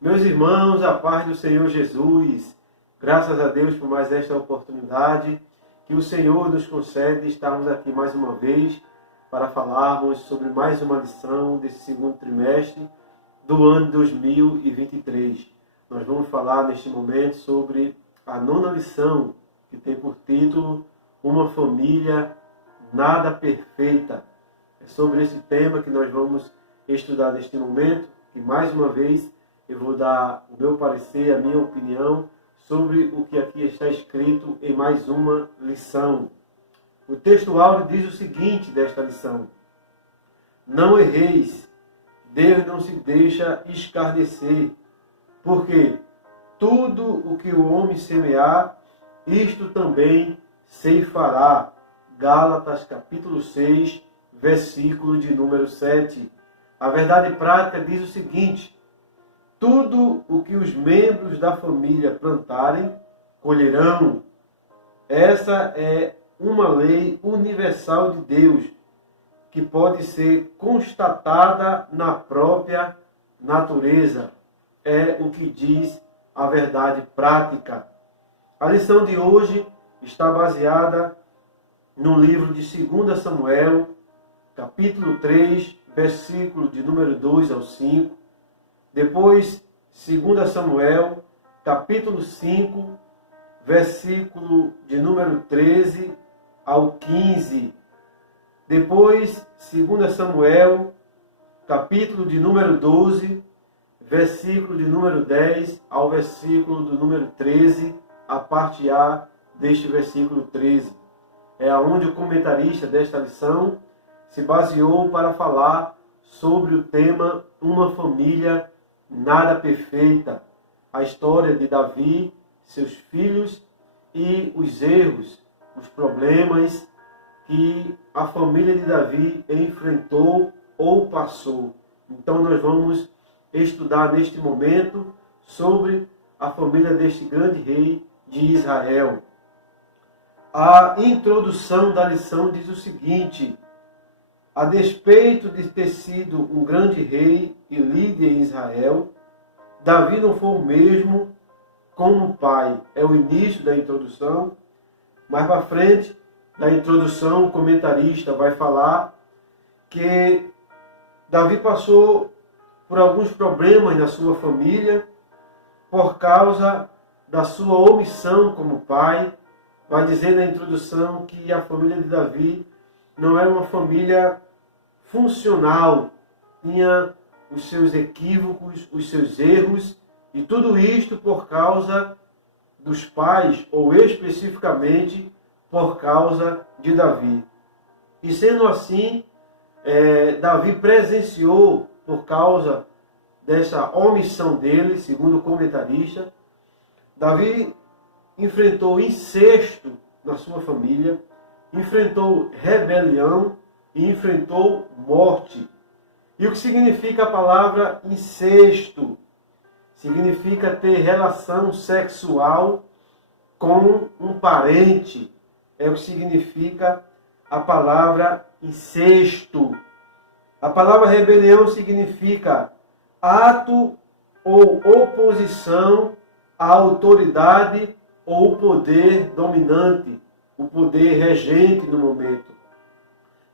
Meus irmãos, a paz do Senhor Jesus, graças a Deus por mais esta oportunidade que o Senhor nos concede de estarmos aqui mais uma vez para falarmos sobre mais uma lição desse segundo trimestre do ano 2023. Nós vamos falar neste momento sobre a nona lição, que tem por título Uma Família Nada Perfeita. É sobre esse tema que nós vamos estudar neste momento e mais uma vez eu vou dar o meu parecer, a minha opinião sobre o que aqui está escrito em mais uma lição. O texto áureo diz o seguinte desta lição: não erreis, Deus não se deixa escarnecer, porque tudo o que o homem semear, isto também ceifará. Gálatas capítulo 6, versículo de número 7. A verdade prática diz o seguinte: tudo o que os membros da família plantarem, colherão. Essa é uma lei universal de Deus, que pode ser constatada na própria natureza. É o que diz a verdade prática. A lição de hoje está baseada no livro de 2 Samuel, capítulo 3, versículo de número 2 ao 5. Depois, 2 Samuel, capítulo 5, versículo de número 13 ao 15. Depois, 2 Samuel, capítulo de número 12, versículo de número 10 ao versículo do número 13, a parte A deste versículo 13. É aonde o comentarista desta lição se baseou para falar sobre o tema Uma Família Nada Perfeita, a história de Davi, seus filhos e os erros, os problemas que a família de Davi enfrentou ou passou. Então nós vamos estudar neste momento sobre a família deste grande rei de Israel. A introdução da lição diz o seguinte: a despeito de ter sido um grande rei e líder em Israel, Davi não foi o mesmo como pai. É o início da introdução. Mais para frente da introdução, o comentarista vai falar que Davi passou por alguns problemas na sua família por causa da sua omissão como pai. Vai dizer na introdução que a família de Davi não era uma família funcional, tinha os seus equívocos, os seus erros, e tudo isto por causa dos pais, ou especificamente por causa de Davi. E sendo assim, Davi presenciou, por causa dessa omissão dele, segundo o comentarista, Davi enfrentou incesto na sua família, enfrentou rebelião e enfrentou morte. E o que significa a palavra incesto? Significa ter relação sexual com um parente. É o que significa a palavra incesto. A palavra rebelião significa ato ou oposição à autoridade ou poder dominante, o poder regente no momento.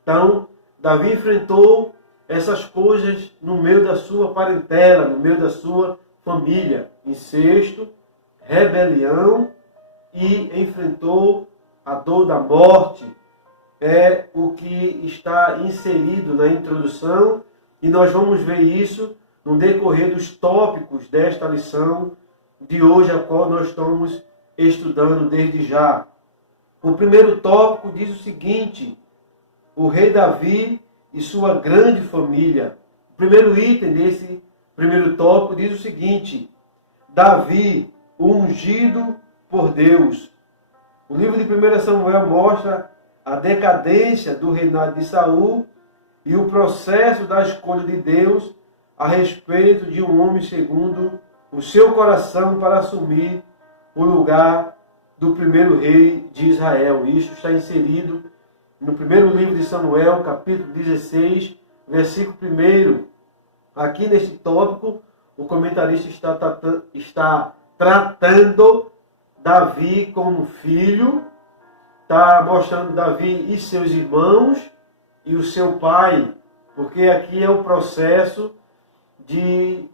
Então, Davi enfrentou essas coisas no meio da sua parentela, no meio da sua família. Incesto, rebelião e enfrentou a dor da morte. É o que está inserido na introdução e nós vamos ver isso no decorrer dos tópicos desta lição de hoje, a qual nós estamos estudando desde já. O primeiro tópico diz o seguinte: o rei Davi e sua grande família. O primeiro item desse primeiro tópico diz o seguinte: Davi, o ungido por Deus. O livro de 1 Samuel mostra a decadência do reinado de Saul e o processo da escolha de Deus a respeito de um homem segundo o seu coração para assumir o lugar do primeiro rei de Israel. Isso está inserido no primeiro livro de Samuel, capítulo 16, versículo 1. Aqui neste tópico, o comentarista está tratando Davi como filho, está mostrando Davi e seus irmãos e o seu pai, porque aqui é o processo de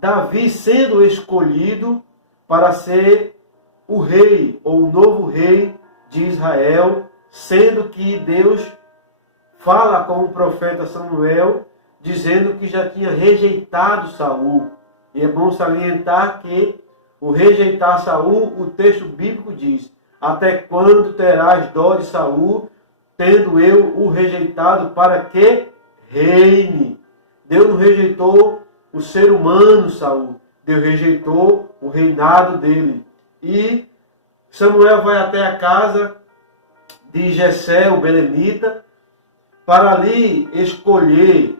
Davi sendo escolhido para ser o rei, ou o novo rei de Israel, sendo que Deus fala com o profeta Samuel, dizendo que já tinha rejeitado Saul. E é bom salientar que o rejeitar Saul, o texto bíblico diz: até quando terás dó de Saul, tendo eu o rejeitado para que reine? Deus não rejeitou o ser humano Saul, Deus rejeitou o reinado dele. E Samuel vai até a casa de Jessé, o belemita, para ali escolher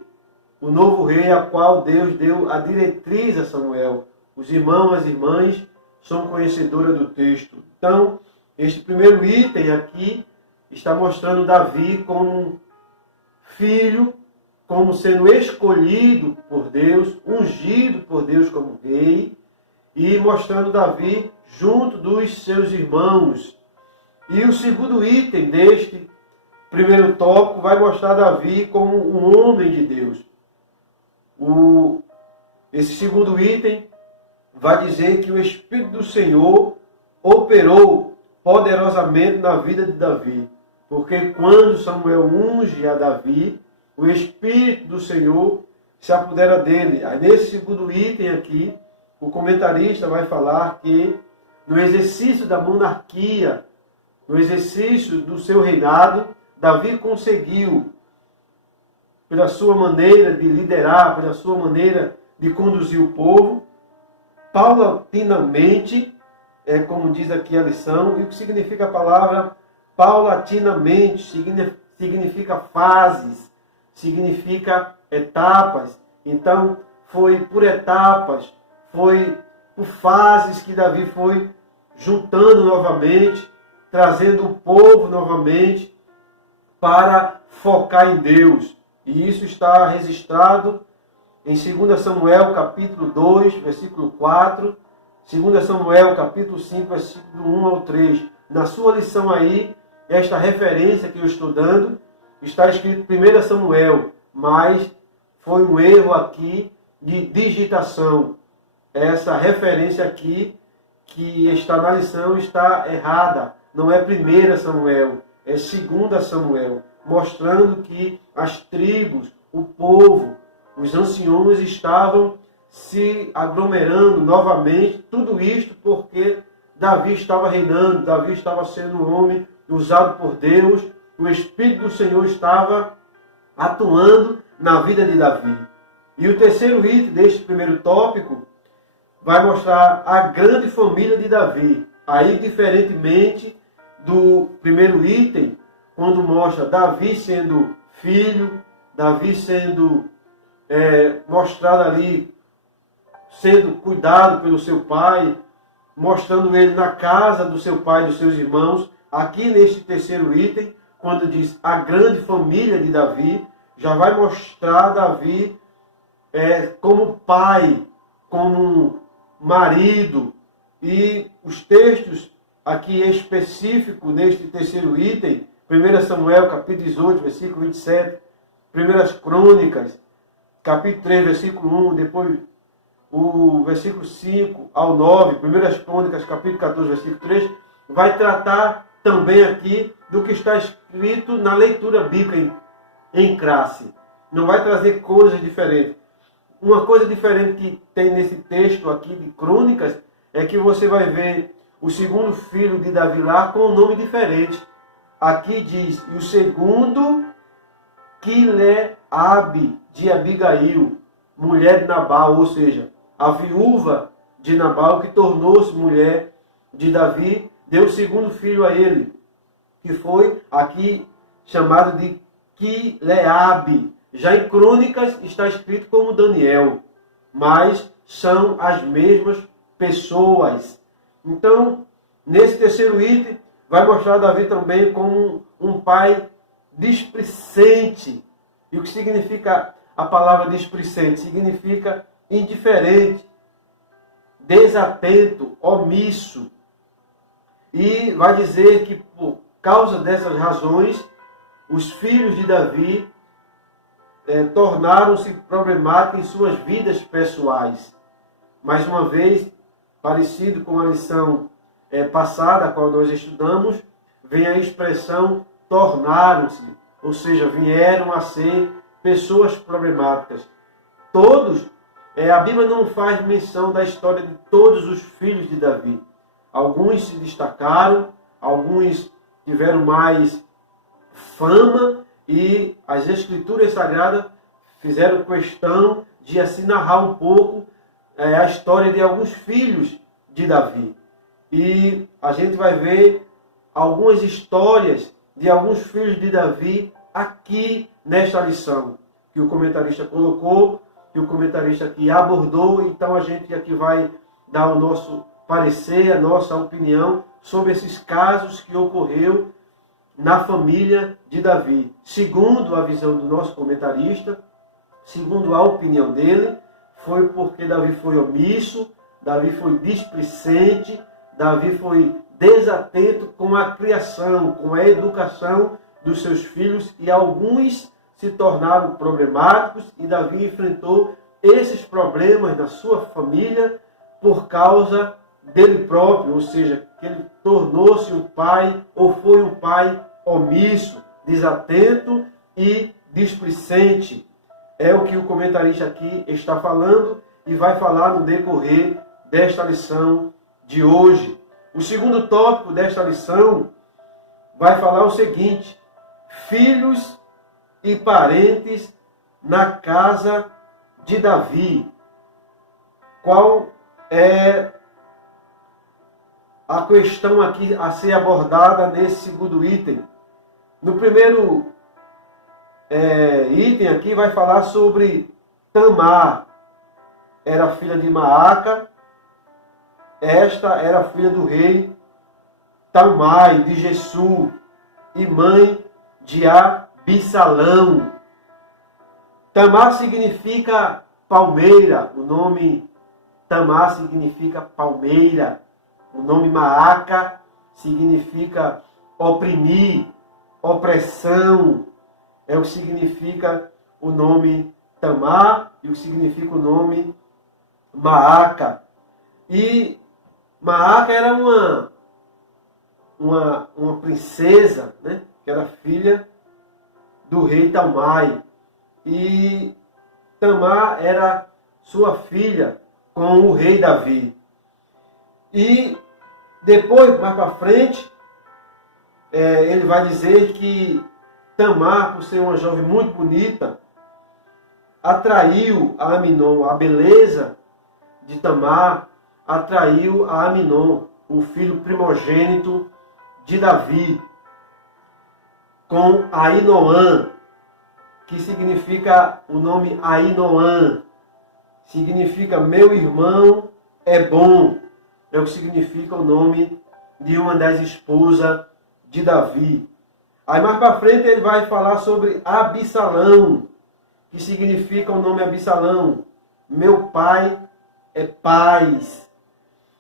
o novo rei, a qual Deus deu a diretriz a Samuel. Os irmãos, as irmãs, são conhecedoras do texto. Então, este primeiro item aqui está mostrando Davi como filho, como sendo escolhido por Deus, ungido por Deus como rei, e mostrando Davi junto dos seus irmãos. E o segundo item deste primeiro tópico vai mostrar Davi como um homem de Deus. Esse segundo item vai dizer que o Espírito do Senhor operou poderosamente na vida de Davi. Porque quando Samuel unge a Davi, o Espírito do Senhor se apodera dele. Aí nesse segundo item aqui, o comentarista vai falar que no exercício da monarquia, no exercício do seu reinado, Davi conseguiu, pela sua maneira de liderar, pela sua maneira de conduzir o povo, paulatinamente, como diz aqui a lição, e o que significa a palavra paulatinamente, significa fases, significa etapas. Então, foi por etapas, foi por fases que Davi foi juntando novamente, trazendo o povo novamente para focar em Deus. E isso está registrado em 2 Samuel capítulo 2, versículo 4, 2 Samuel capítulo 5, versículo 1 ao 3. Na sua lição aí, esta referência que eu estou dando, está escrito 1 Samuel, mas foi um erro aqui de digitação. Essa referência aqui que está na lição está errada. Não é 1 Samuel, é 2 Samuel, mostrando que as tribos, o povo, os anciões estavam se aglomerando novamente, tudo isto porque Davi estava reinando, Davi estava sendo um homem usado por Deus, o Espírito do Senhor estava atuando na vida de Davi. E o terceiro item deste primeiro tópico vai mostrar a grande família de Davi. Aí, diferentemente do primeiro item, quando mostra Davi sendo filho, Davi sendo mostrado ali, sendo cuidado pelo seu pai, mostrando ele na casa do seu pai e dos seus irmãos. Aqui neste terceiro item, quando diz a grande família de Davi, já vai mostrar Davi como pai, como marido. E os textos aqui específicos neste terceiro item, 1 Samuel capítulo 18, versículo 27, 1 Crônicas, capítulo 3, versículo 1, depois o versículo 5 ao 9, 1 Crônicas, capítulo 14, versículo 3, vai tratar também aqui do que está escrito na leitura bíblica em classe. Não vai trazer coisas diferentes. Uma coisa diferente que tem nesse texto aqui de Crônicas é que você vai ver o segundo filho de Davi lá com um nome diferente. Aqui diz, e o segundo, Quileabe, de Abigail, mulher de Nabal, ou seja, a viúva de Nabal, que tornou-se mulher de Davi, deu o segundo filho a ele, que foi aqui chamado de Quileabe. Já em Crônicas está escrito como Daniel, mas são as mesmas pessoas. Então, nesse terceiro item, vai mostrar Davi também como um pai displicente. E o que significa a palavra displicente? Significa indiferente, desatento, omisso. E vai dizer que por causa dessas razões, os filhos de Davi tornaram-se problemáticos em suas vidas pessoais. Mais uma vez, parecido com a lição passada, a qual nós estudamos, vem a expressão tornaram-se, ou seja, vieram a ser pessoas problemáticas. Todos, a Bíblia não faz menção da história de todos os filhos de Davi. Alguns se destacaram, alguns tiveram mais fama, e as Escrituras Sagradas fizeram questão de assim narrar um pouco a história de alguns filhos de Davi. E a gente vai ver algumas histórias de alguns filhos de Davi aqui nesta lição, que o comentarista colocou, que o comentarista aqui abordou. Então a gente aqui vai dar o nosso parecer, a nossa opinião sobre esses casos que ocorreu na família de Davi. Segundo a visão do nosso comentarista, segundo a opinião dele, foi porque Davi foi omisso, Davi foi displicente, Davi foi desatento com a criação, com a educação dos seus filhos, e alguns se tornaram problemáticos, e Davi enfrentou esses problemas na sua família por causa dele próprio, ou seja, que ele tornou-se um pai, ou foi um pai omisso, desatento e displicente. É o que o comentarista aqui está falando e vai falar no decorrer desta lição de hoje. O segundo tópico desta lição vai falar o seguinte: filhos e parentes na casa de Davi. Qual é a questão aqui a ser abordada nesse segundo item? No primeiro item aqui vai falar sobre Tamar. Era filha de Maaca. Esta era filha do rei Talmai de Gesur e mãe de Abissalão. Tamar significa palmeira. O nome Tamar significa palmeira. O nome Maaca significa oprimir, opressão. É o que significa o nome Tamar e o que significa o nome Maaca. E Maaca era uma princesa, né, que era filha do rei Talmai. E Tamar era sua filha com o rei Davi. E depois, mais para frente, ele vai dizer que Tamar, por ser uma jovem muito bonita, atraiu a Aminon. A beleza de Tamar atraiu a Aminon, o filho primogênito de Davi, com Ainoã, que significa o nome Ainoã, significa meu irmão é bom. É o que significa o nome de uma das esposas de Davi. Aí mais para frente ele vai falar sobre Abissalão, que significa o nome Abissalão, meu pai é paz.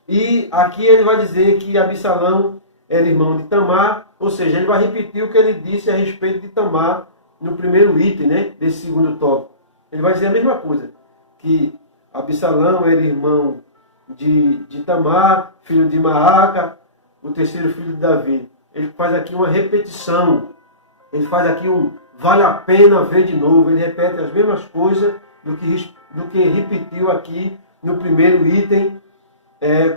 E aqui ele vai dizer que Abissalão era irmão de Tamar, ou seja, ele vai repetir o que ele disse a respeito de Tamar no primeiro item, né, desse segundo tópico. Ele vai dizer a mesma coisa, que Abissalão era irmão de Tamar, filho de Maaca, o terceiro filho de Davi. Ele faz aqui uma repetição, ele faz aqui vale a pena ver de novo, ele repete as mesmas coisas do que repetiu aqui no primeiro item,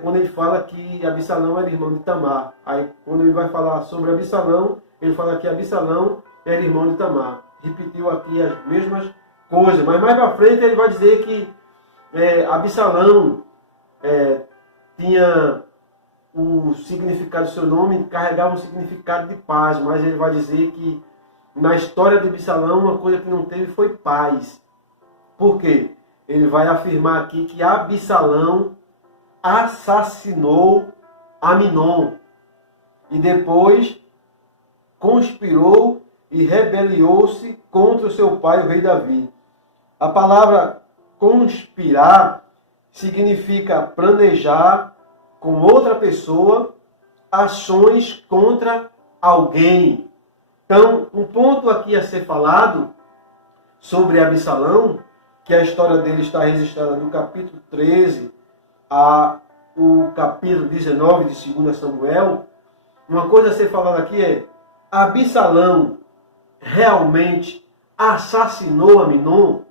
quando ele fala que Abissalão era irmão de Tamar. Aí quando ele vai falar sobre Abissalão, ele fala que Abissalão era irmão de Tamar. Repetiu aqui as mesmas coisas, mas mais para frente ele vai dizer que Abissalão tinha o significado do seu nome, carregava um significado de paz, mas ele vai dizer que na história de Abissalão uma coisa que não teve foi paz. Por quê? Ele vai afirmar aqui que Abissalão assassinou Aminon e depois conspirou e rebeliou-se contra o seu pai, o rei Davi. A palavra conspirar significa planejar com outra pessoa ações contra alguém. Então, um ponto aqui a ser falado sobre Absalão, que a história dele está registrada no capítulo 13 a o capítulo 19 de 2 Samuel, uma coisa a ser falada aqui é: Absalão realmente assassinou Aminon?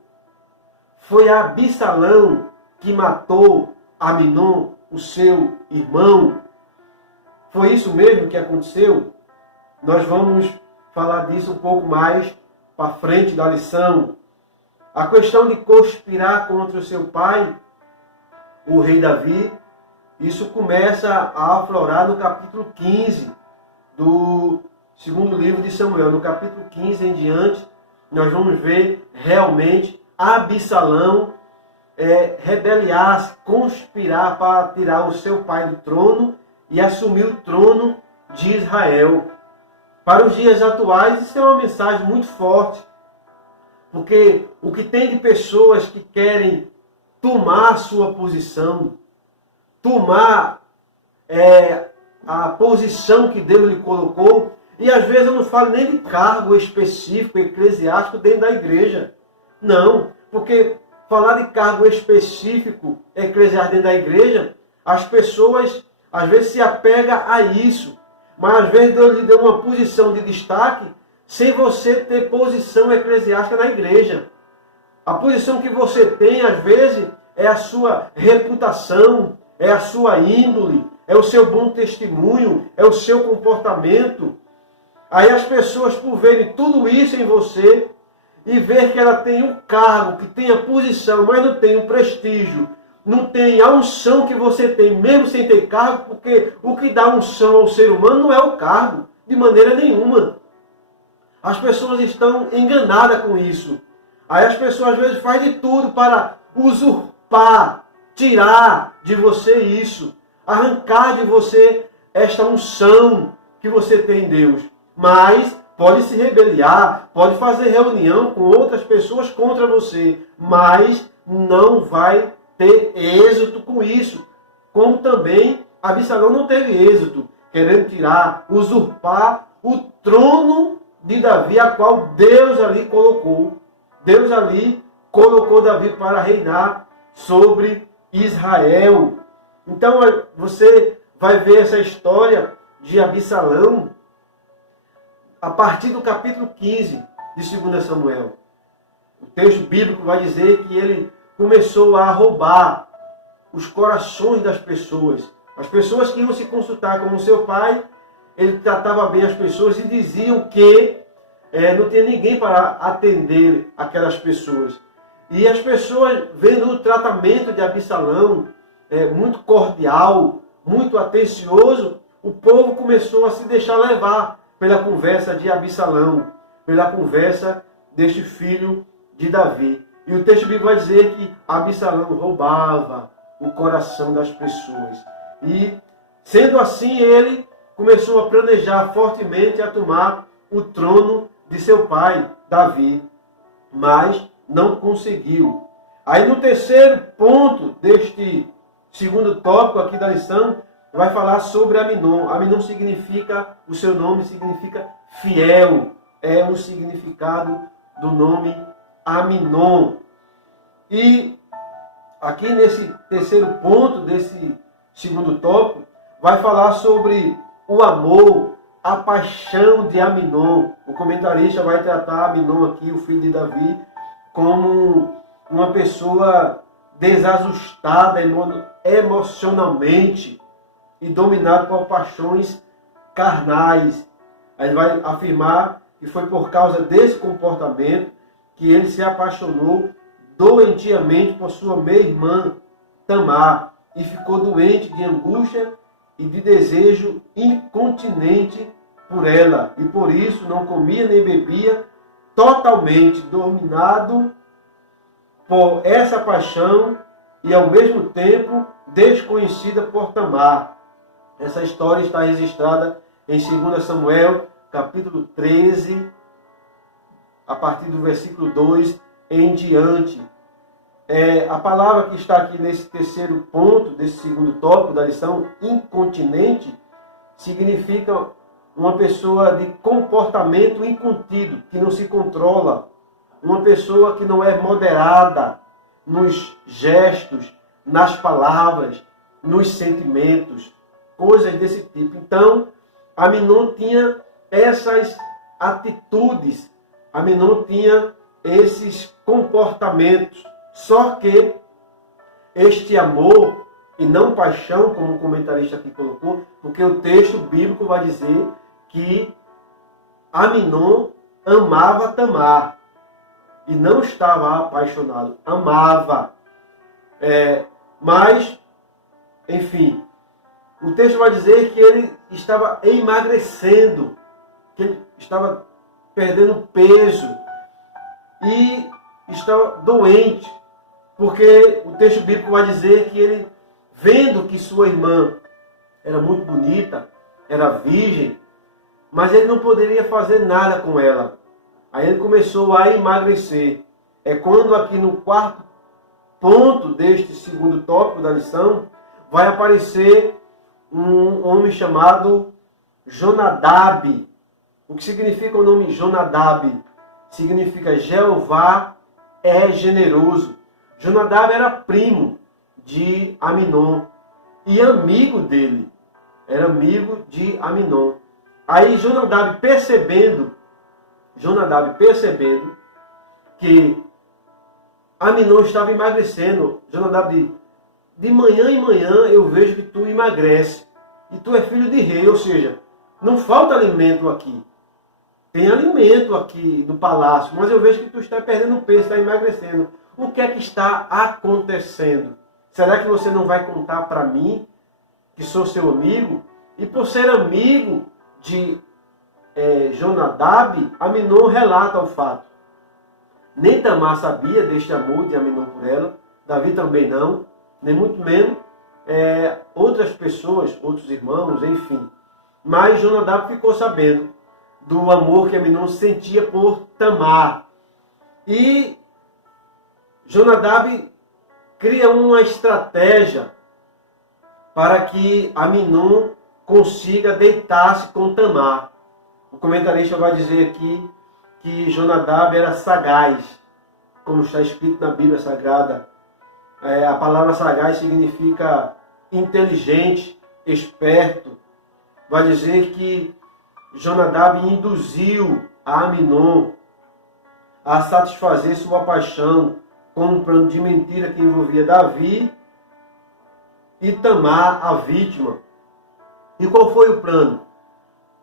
Foi Absalão que matou Aminon, o seu irmão? Foi isso mesmo que aconteceu? Nós vamos falar disso um pouco mais para frente da lição. A questão de conspirar contra o seu pai, o rei Davi, isso começa a aflorar no capítulo 15 do segundo livro de Samuel. No capítulo 15 em diante, nós vamos ver realmente Absalão rebeliar-se, conspirar para tirar o seu pai do trono e assumir o trono de Israel. Para os dias atuais, isso é uma mensagem muito forte, porque o que tem de pessoas que querem tomar a sua posição, tomar a posição que Deus lhe colocou, e às vezes eu não falo nem de cargo específico, eclesiástico dentro da igreja. Não, porque falar de cargo específico, eclesiástico dentro da igreja, as pessoas às vezes se apegam a isso, mas às vezes Deus lhe deu uma posição de destaque sem você ter posição eclesiástica na igreja. A posição que você tem, às vezes, é a sua reputação, é a sua índole, é o seu bom testemunho, é o seu comportamento. Aí as pessoas, por verem tudo isso em você e ver que ela tem um cargo, que tem a posição, mas não tem o prestígio, não tem a unção que você tem, mesmo sem ter cargo, porque o que dá unção ao ser humano não é o cargo, de maneira nenhuma. As pessoas estão enganadas com isso. Aí as pessoas às vezes fazem de tudo para usurpar, tirar de você isso, arrancar de você esta unção que você tem em Deus. Mas pode se rebeliar, pode fazer reunião com outras pessoas contra você, mas não vai ter êxito com isso. Como também Absalão não teve êxito, querendo tirar, usurpar o trono de Davi, a qual Deus ali colocou. Deus ali colocou Davi para reinar sobre Israel. Então você vai ver essa história de Absalão a partir do capítulo 15 de 2 Samuel. O texto bíblico vai dizer que ele começou a roubar os corações das pessoas. As pessoas que iam se consultar com o seu pai, ele tratava bem as pessoas e diziam que não tinha ninguém para atender aquelas pessoas. E as pessoas, vendo o tratamento de Absalão, muito cordial, muito atencioso, o povo começou a se deixar levar pela conversa de Absalão, pela conversa deste filho de Davi. E o texto bíblico vai dizer que Absalão roubava o coração das pessoas. E, sendo assim, ele começou a planejar fortemente a tomar o trono de seu pai, Davi. Mas não conseguiu. Aí no terceiro ponto deste segundo tópico aqui da lição, vai falar sobre Aminon. Aminon significa, o seu nome significa fiel. É o significado do nome Aminon. E aqui nesse terceiro ponto desse segundo tópico, vai falar sobre o amor, a paixão de Aminon. O comentarista vai tratar Aminon aqui, o filho de Davi, como uma pessoa desajustada emocionalmente e dominada por paixões carnais. Ele vai afirmar que foi por causa desse comportamento que ele se apaixonou doentiamente por sua meia-irmã Tamar e ficou doente de angústia e de desejo incontinente por ela, e por isso não comia nem bebia, totalmente dominado por essa paixão e ao mesmo tempo desconhecida por Tamar. Essa história está registrada em 2 Samuel, capítulo 13, a partir do versículo 2 em diante. A palavra que está aqui nesse terceiro ponto, desse segundo tópico da lição, incontinente, significa uma pessoa de comportamento incontido, que não se controla, uma pessoa que não é moderada nos gestos, nas palavras, nos sentimentos, coisas desse tipo. Então, Aminon tinha essas atitudes, Aminon tinha esses comportamentos, só que este amor, e não paixão, como o comentarista aqui colocou, porque o texto bíblico vai dizer que Aminon amava Tamar, e não estava apaixonado, amava. Mas, enfim, o texto vai dizer que ele estava emagrecendo, que ele estava perdendo peso e estava doente, porque o texto bíblico vai dizer que ele, vendo que sua irmã era muito bonita, era virgem, mas ele não poderia fazer nada com ela. Aí ele começou a emagrecer. É quando aqui no quarto ponto deste segundo tópico da lição, vai aparecer um homem chamado Jonadab. O que significa o nome Jonadab? Significa Jeová é generoso. Jonadab era primo de Aminon e amigo dele. Era amigo de Aminon. Aí Jonadab percebendo que Aminon estava emagrecendo, Jonadab disse: de manhã em manhã eu vejo que tu emagrece, e tu é filho de rei, ou seja, não falta alimento aqui. Tem alimento aqui no palácio, mas eu vejo que tu está perdendo peso, está emagrecendo. O que é que está acontecendo? Será que você não vai contar para mim, que sou seu amigo? E por ser amigo de Jonadab, Aminon relata o fato. Nem Tamar sabia deste amor de Aminon por ela, Davi também não, nem muito menos outras pessoas, outros irmãos, enfim. Mas Jonadab ficou sabendo do amor que Aminon sentia por Tamar. E Jonadab cria uma estratégia para que Aminon consiga deitar-se com Tamar. O comentarista vai dizer aqui que Jonadab era sagaz, como está escrito na Bíblia Sagrada. A palavra sagaz significa inteligente, esperto. Vai dizer que Jonadab induziu a Aminon a satisfazer sua paixão com um plano de mentira que envolvia Davi e Tamar, a vítima. E qual foi o plano?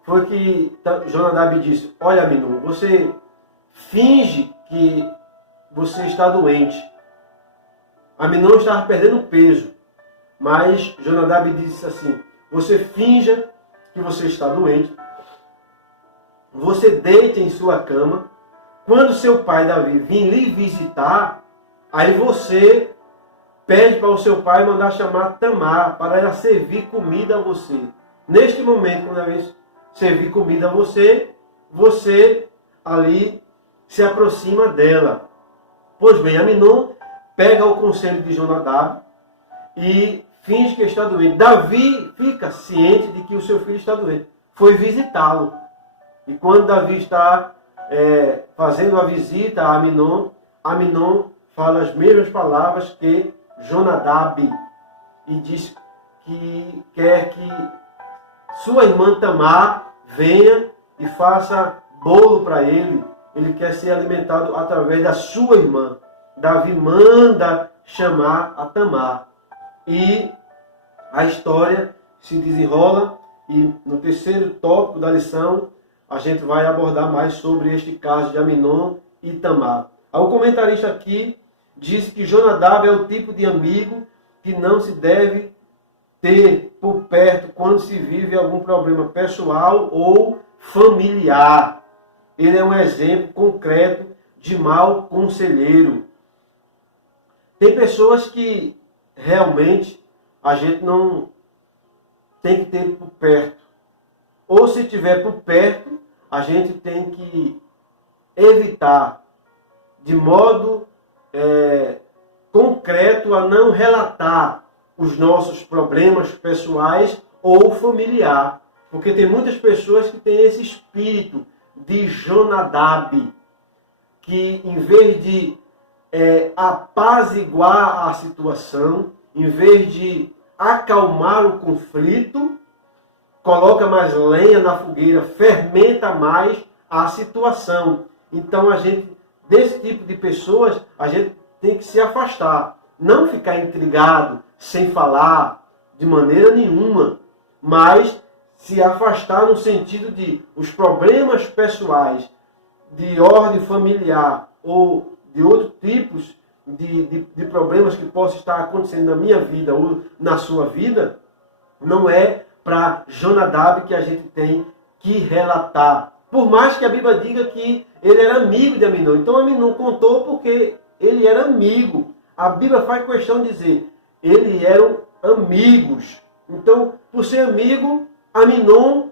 Foi que Jonadab disse: olha, Aminon, você finge que você está doente. Aminon estava perdendo peso, mas Jonadab disse assim: você finja que você está doente, você deite em sua cama, quando seu pai Davi vir lhe visitar, aí você pede para o seu pai mandar chamar Tamar, para ela servir comida a você. Neste momento, quando ela servir comida a você, você ali se aproxima dela. Pois bem, Aminon pega o conselho de Jonadab e finge que está doente. Davi fica ciente de que o seu filho está doente. Foi visitá-lo. E quando Davi está fazendo a visita a Aminon, Aminon fala as mesmas palavras que Jonadab e diz que quer que sua irmã Tamar venha e faça bolo para ele. Ele quer ser alimentado através da sua irmã. Davi manda chamar a Tamar. E a história se desenrola. E no terceiro tópico da lição, a gente vai abordar mais sobre este caso de Aminon e Tamar. O comentarista aqui diz que Jonadab é o tipo de amigo que não se deve ter por perto quando se vive algum problema pessoal ou familiar. Ele é um exemplo concreto de mau conselheiro. Tem pessoas que realmente a gente não tem que ter por perto. Ou se tiver por perto, a gente tem que evitar de modo concreto a não relatar os nossos problemas pessoais ou familiar. Porque tem muitas pessoas que têm esse espírito de Jonadab, que em vez de apaziguar a situação, em vez de acalmar o conflito, coloca mais lenha na fogueira, fermenta mais a situação. Então, desse tipo de pessoas, a gente tem que se afastar. Não ficar intrigado, sem falar, de maneira nenhuma. Mas se afastar no sentido de os problemas pessoais, de ordem familiar, ou de outros tipos de problemas que possam estar acontecendo na minha vida ou na sua vida, não é para Jonadab que a gente tem que relatar. Por mais que a Bíblia diga que ele era amigo de Aminon. Então Aminon contou porque ele era amigo. A Bíblia faz questão de dizer, eles eram amigos. Então, por ser amigo, Aminon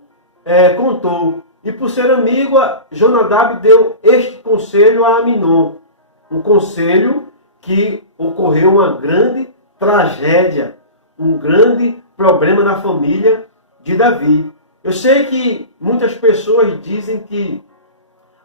contou. E por ser amigo, Jonadab deu este conselho a Aminon. Um conselho que ocorreu uma grande tragédia, um grande problema na família de Davi. Eu sei que muitas pessoas dizem que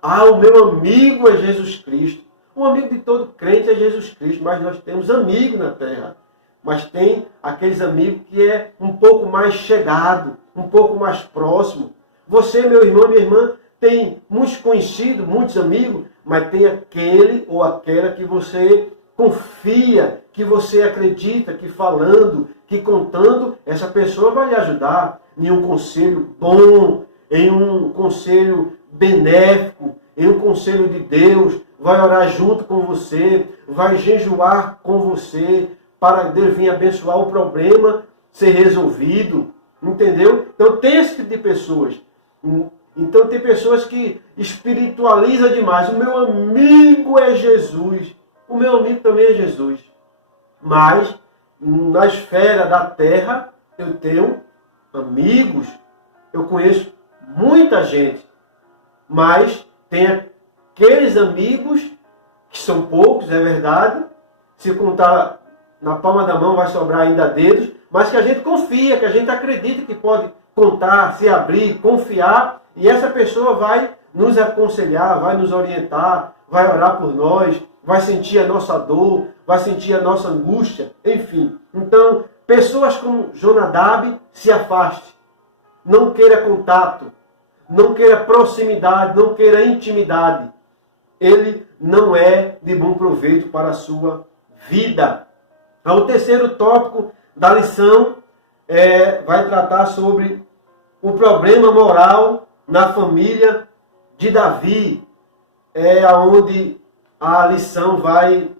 o meu amigo é Jesus Cristo. O amigo de todo crente é Jesus Cristo, mas nós temos amigos na terra. Mas tem aqueles amigos que é um pouco mais chegado, um pouco mais próximo. Você, meu irmão, minha irmã, tem muitos conhecidos, muitos amigos, mas tem aquele ou aquela que você confia, que você acredita, que falando, que contando, essa pessoa vai lhe ajudar em um conselho bom, em um conselho benéfico, em um conselho de Deus, vai orar junto com você, vai jejuar com você, para Deus vir abençoar o problema ser resolvido. Entendeu? Então tem esse tipo de pessoas. Então tem pessoas que espiritualizam demais. O meu amigo é Jesus. O meu amigo também é Jesus. Mas na esfera da terra eu tenho amigos. Eu conheço muita gente. Mas tem aqueles amigos, que são poucos, é verdade. Se contar na palma da mão vai sobrar ainda dedos, mas que a gente confia, que a gente acredita que pode contar, se abrir, confiar, e essa pessoa vai nos aconselhar, vai nos orientar, vai orar por nós, vai sentir a nossa dor, vai sentir a nossa angústia, enfim. Então, pessoas como Jonadab, se afaste. Não queira contato, não queira proximidade, não queira intimidade. Ele não é de bom proveito para a sua vida. O terceiro tópico da lição vai tratar sobre o problema moral na família de Davi. É onde a lição vai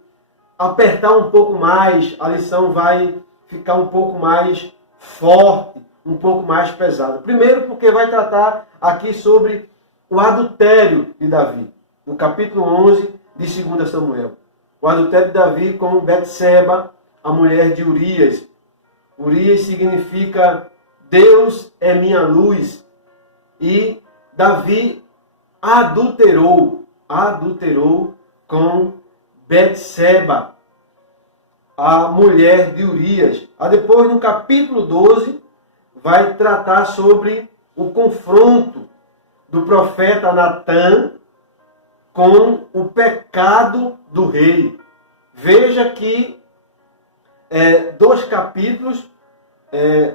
apertar um pouco mais, a lição vai ficar um pouco mais forte, um pouco mais pesada. Primeiro porque vai tratar aqui sobre o adultério de Davi, no capítulo 11 de 2 Samuel. O adultério de Davi com Betseba, a mulher de Urias. Urias significa Deus é minha luz. E Davi adulterou com Betseba, a mulher de Urias. Depois, no capítulo 12, vai tratar sobre o confronto do profeta Natã com o pecado do rei. Veja que 2 capítulos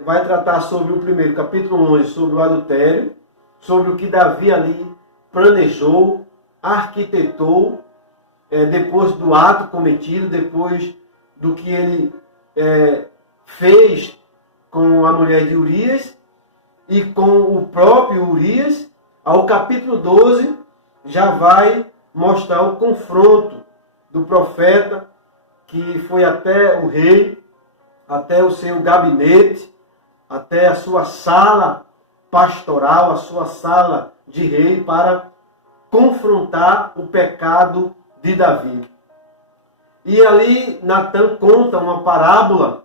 vai tratar sobre o primeiro, capítulo 11, sobre o adultério, sobre o que Davi ali planejou, arquitetou, depois do ato cometido, depois do que ele fez com a mulher de Urias e com o próprio Urias. Ao capítulo 12 já vai mostrar o confronto do profeta, que foi até o rei, até o seu gabinete, até a sua sala pastoral, a sua sala de rei, para confrontar o pecado de Davi. E ali Natã conta uma parábola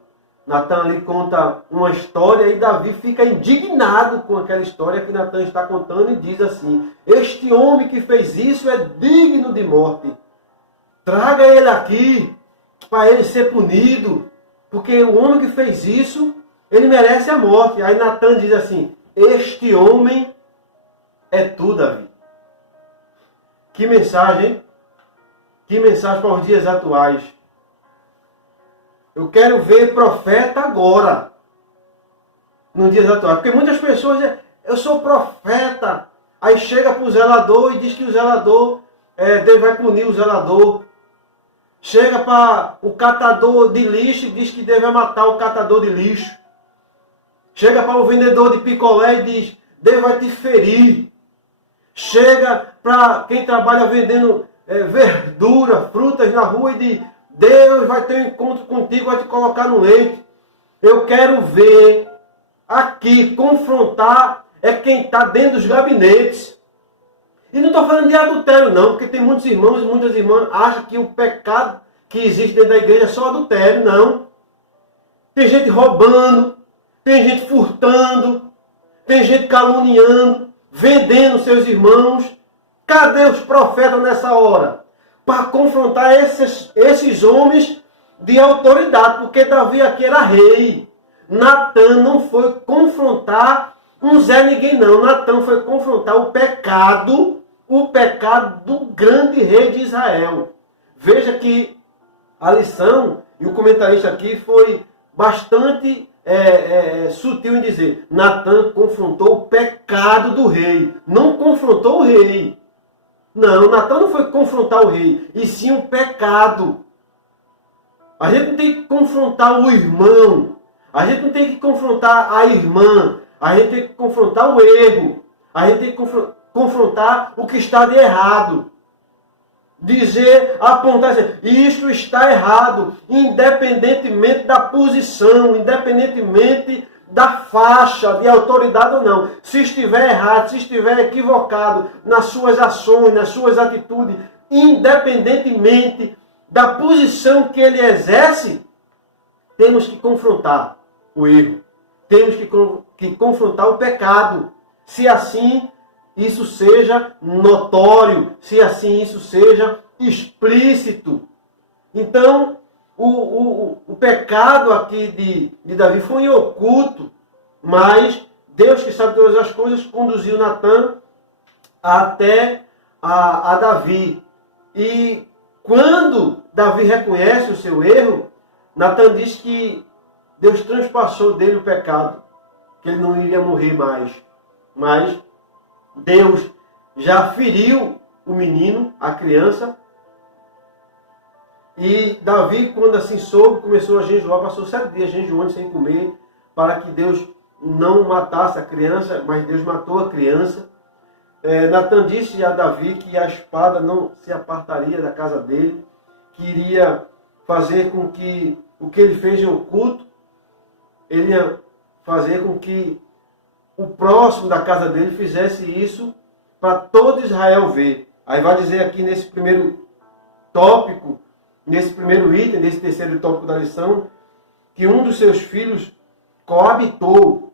Natan ali conta uma história e Davi fica indignado com aquela história que Natan está contando e diz assim: este homem que fez isso é digno de morte. Traga ele aqui para ele ser punido, porque o homem que fez isso, ele merece a morte. Aí Natan diz assim: este homem é tu, Davi. Que mensagem, hein? Que mensagem para os dias atuais. Eu quero ver profeta agora, nos dias atuais. Porque muitas pessoas dizem, eu sou profeta. Aí chega para o zelador e diz que o zelador, Deus vai punir o zelador. Chega para o catador de lixo e diz que Deus vai matar o catador de lixo. Chega para o vendedor de picolé e diz, Deus vai te ferir. Chega para quem trabalha vendendo verdura, frutas na rua e diz, Deus vai ter um encontro contigo, vai te colocar no leite. Eu quero ver aqui, confrontar quem está dentro dos gabinetes. E não estou falando de adultério não, porque tem muitos irmãos e muitas irmãs acham que o pecado que existe dentro da igreja é só adultério. Não. Tem gente roubando, tem gente furtando, tem gente caluniando, vendendo seus irmãos. Cadê os profetas nessa hora? Para confrontar esses homens de autoridade, porque Davi aqui era rei. Natan não foi confrontar um Zé Ninguém não. Natan foi confrontar o pecado do grande rei de Israel. Veja que a lição, e o comentarista aqui foi bastante sutil em dizer, Natan confrontou o pecado do rei, não confrontou o rei. Não, Natan não foi confrontar o rei, e sim o pecado. A gente não tem que confrontar o irmão, a gente não tem que confrontar a irmã, a gente tem que confrontar o erro, a gente tem que confrontar o que está de errado. Dizer, apontar, dizer, isto está errado, independentemente da posição, independentemente da faixa de autoridade ou não. Se estiver errado, se estiver equivocado nas suas ações, nas suas atitudes, independentemente da posição que ele exerce, temos que confrontar o erro. Temos que confrontar o pecado. Se assim isso seja notório, se assim isso seja explícito. Então, o pecado aqui de Davi foi em oculto, mas Deus, que sabe todas as coisas, conduziu Natan até a Davi. E quando Davi reconhece o seu erro, Natan diz que Deus transpassou dele o pecado, que ele não iria morrer mais. Mas Deus já feriu o menino, a criança. E Davi, quando assim soube, começou a jejuar, passou 7 dias jejuando sem comer, para que Deus não matasse a criança, mas Deus matou a criança. Natan disse a Davi que a espada não se apartaria da casa dele, que iria fazer com que o que ele fez em oculto, ele ia fazer com que o próximo da casa dele fizesse isso para todo Israel ver. Aí vai dizer aqui nesse primeiro tópico, nesse primeiro item, nesse terceiro tópico da lição, que um dos seus filhos coabitou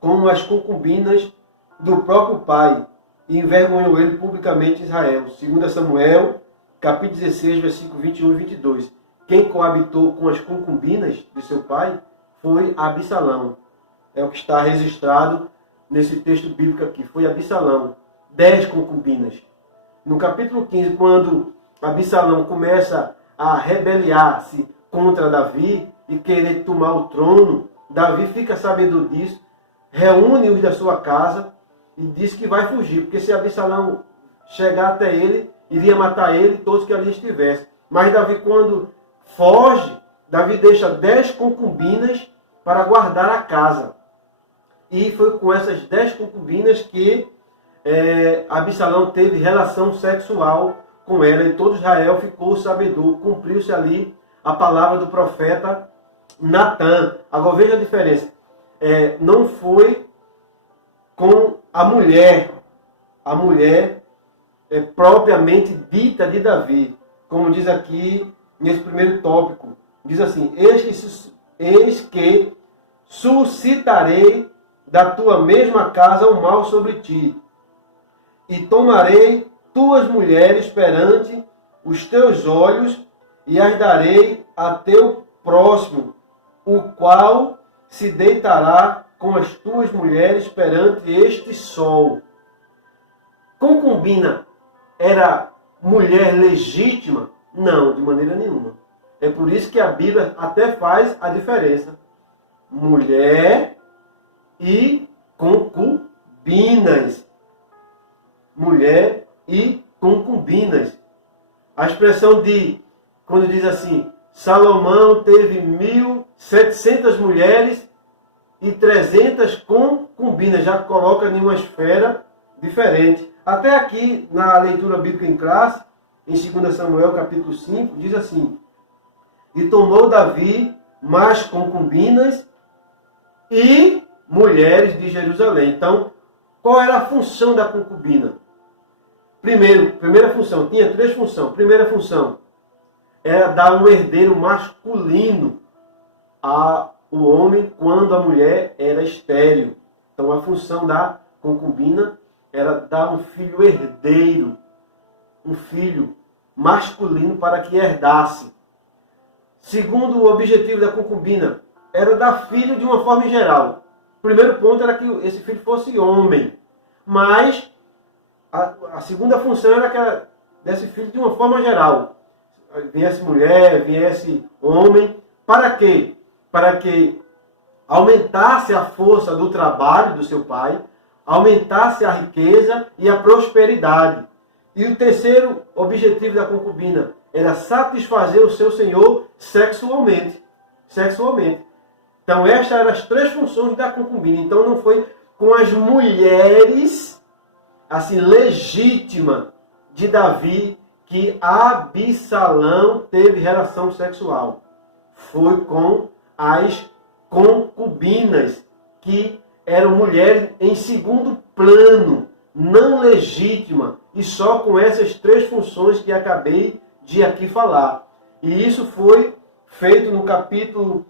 com as concubinas do próprio pai e envergonhou ele publicamente em Israel. 2 Samuel, capítulo 16, versículo 21 e 22. Quem coabitou com as concubinas de seu pai foi Absalão. É o que está registrado nesse texto bíblico aqui. Foi Absalão. 10 concubinas. No capítulo 15, quando Absalão começa a rebeliar-se contra Davi e querer tomar o trono, Davi fica sabendo disso, reúne-os da sua casa e diz que vai fugir, porque se Absalão chegar até ele, iria matar ele e todos que ali estivessem. Mas Davi, quando foge, Davi deixa 10 concubinas para guardar a casa. E foi com essas 10 concubinas que Absalão teve relação sexual com ela, e todo Israel ficou sabedor. Cumpriu-se ali a palavra do profeta Natan. Agora veja a diferença. Não foi com a mulher propriamente dita de Davi. Como diz aqui nesse primeiro tópico. Diz assim, eis eis que suscitarei da tua mesma casa o mal sobre ti, e tomarei tuas mulheres perante os teus olhos, e as darei a teu próximo, o qual se deitará com as tuas mulheres perante este sol. Concubina era mulher legítima? Não, de maneira nenhuma. É por isso que a Bíblia até faz a diferença. Mulher e concubinas. Mulher e concubinas. A expressão de, quando diz assim, Salomão teve 1.700 mulheres e 300 concubinas, já coloca em uma esfera diferente. Até aqui, na leitura bíblica em classe, em 2 Samuel, capítulo 5, diz assim, e tomou Davi mais concubinas e mulheres de Jerusalém. Então, qual era a função da concubina? Primeira função, tinha 3 funções. Primeira função era dar um herdeiro masculino ao homem quando a mulher era estéril. Então, a função da concubina era dar um filho herdeiro, um filho masculino para que herdasse. Segundo o objetivo da concubina, era dar filho de uma forma geral. O primeiro ponto era que esse filho fosse homem. Mas a segunda função era que desse filho de uma forma geral. Viesse mulher, viesse homem. Para quê? Para que aumentasse a força do trabalho do seu pai, aumentasse a riqueza e a prosperidade. E o terceiro objetivo da concubina era satisfazer o seu senhor sexualmente. Então, estas eram as 3 funções da concubina. Então, não foi com as mulheres, assim, legítima de Davi, que Absalão teve relação sexual. Foi com as concubinas, que eram mulheres em segundo plano, não legítima, e só com essas 3 funções que acabei de aqui falar. E isso foi feito no capítulo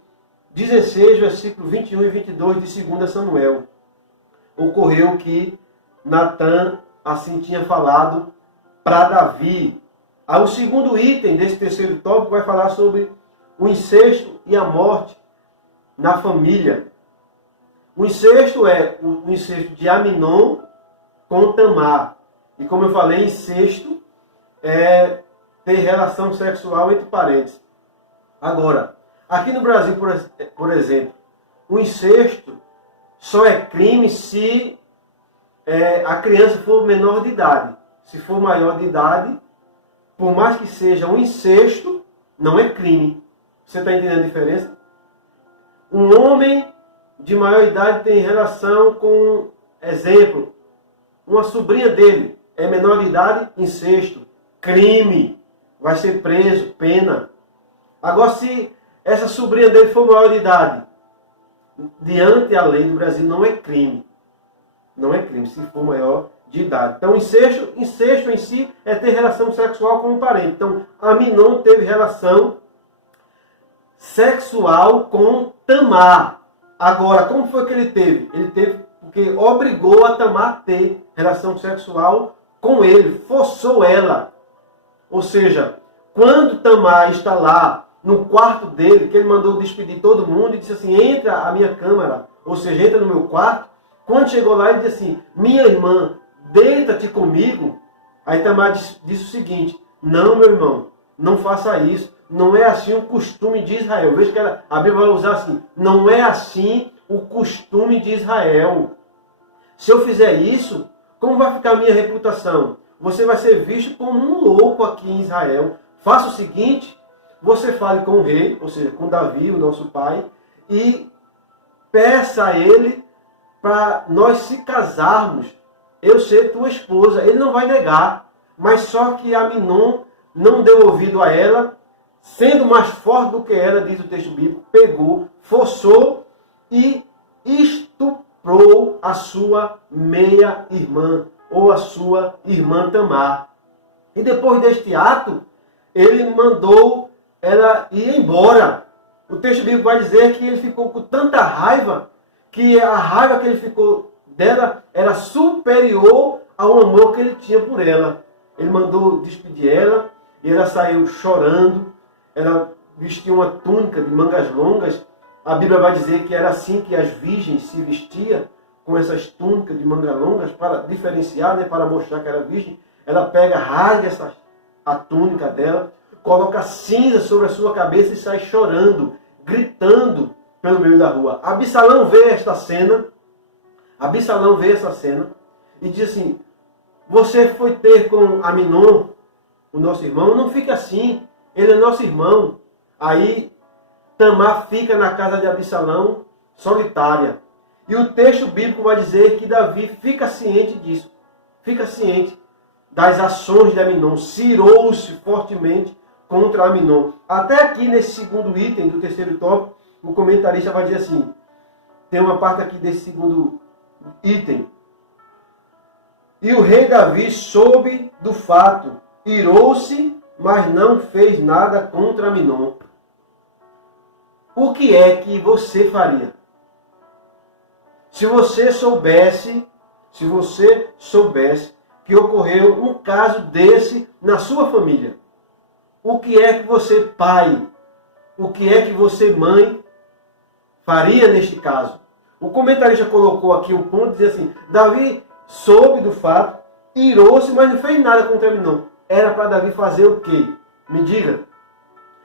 16, versículo 21 e 22 de 2 Samuel. Ocorreu que Natã assim tinha falado para Davi. O segundo item desse terceiro tópico vai falar sobre o incesto e a morte na família. O incesto é o incesto de Aminon com Tamar. E como eu falei, incesto é ter relação sexual entre parentes. Agora, aqui no Brasil, por exemplo, o incesto só é crime se a criança for menor de idade. Se for maior de idade, por mais que seja um incesto, não é crime. Você está entendendo a diferença? Um homem de maior idade tem relação com, exemplo, uma sobrinha dele é menor de idade, incesto, crime, vai ser preso, pena. Agora, se essa sobrinha dele for maior de idade, diante da lei do Brasil, não é crime. Não é crime, se for maior de idade. Então, incesto em si é ter relação sexual com um parente. Então, Aminon teve relação sexual com Tamar. Agora, como foi que ele teve? Ele teve porque obrigou a Tamar a ter relação sexual com ele, forçou ela. Ou seja, quando Tamar está lá no quarto dele, que ele mandou despedir todo mundo e disse assim, entra à minha câmara, ou seja, entra no meu quarto. Quando chegou lá, ele disse assim, minha irmã, deita-te comigo. Aí Tamar disse o seguinte, não, meu irmão, não faça isso. Não é assim o costume de Israel. Veja que a Bíblia vai usar assim, não é assim o costume de Israel. Se eu fizer isso, como vai ficar a minha reputação? Você vai ser visto como um louco aqui em Israel. Faça o seguinte, você fale com o rei, ou seja, com Davi, o nosso pai, e peça a ele para nós se casarmos, eu ser tua esposa. Ele não vai negar, mas só que Aminon não deu ouvido a ela, sendo mais forte do que ela, diz o texto bíblico, pegou, forçou e estuprou a sua meia-irmã, ou a sua irmã Tamar. E depois deste ato, ele mandou ela ir embora. o texto bíblico vai dizer que ele ficou com tanta raiva, que a raiva que ele ficou dela era superior ao amor que ele tinha por ela. Ele mandou despedir ela, e ela saiu chorando. Ela vestia uma túnica de mangas longas. A Bíblia vai dizer que era assim que as virgens se vestiam, com essas túnicas de mangas longas, para diferenciar, né, para mostrar que era virgem. Ela pega, rasga a túnica dela, coloca cinza sobre a sua cabeça e sai chorando, gritando pelo meio da rua. Absalão vê esta cena, e diz assim: você foi ter com Aminon, o nosso irmão, não fique assim, ele é nosso irmão. Aí Tamar fica na casa de Absalão, solitária. E o texto bíblico vai dizer que Davi fica ciente disso, fica ciente das ações de Aminon, se irou-se fortemente contra Aminon. Até aqui, nesse segundo item do terceiro tópico, o comentarista vai dizer assim, tem uma parte aqui desse segundo item: e o rei Davi soube do fato, irou-se, mas não fez nada contra Aminon. O que é que você faria? Se você soubesse que ocorreu um caso desse na sua família, o que é que você, pai, o que é que você, mãe, faria neste caso? O comentarista colocou aqui o ponto, diz assim: Davi soube do fato, irou-se, mas não fez nada contra Aminon. Era para Davi fazer o quê? Me diga.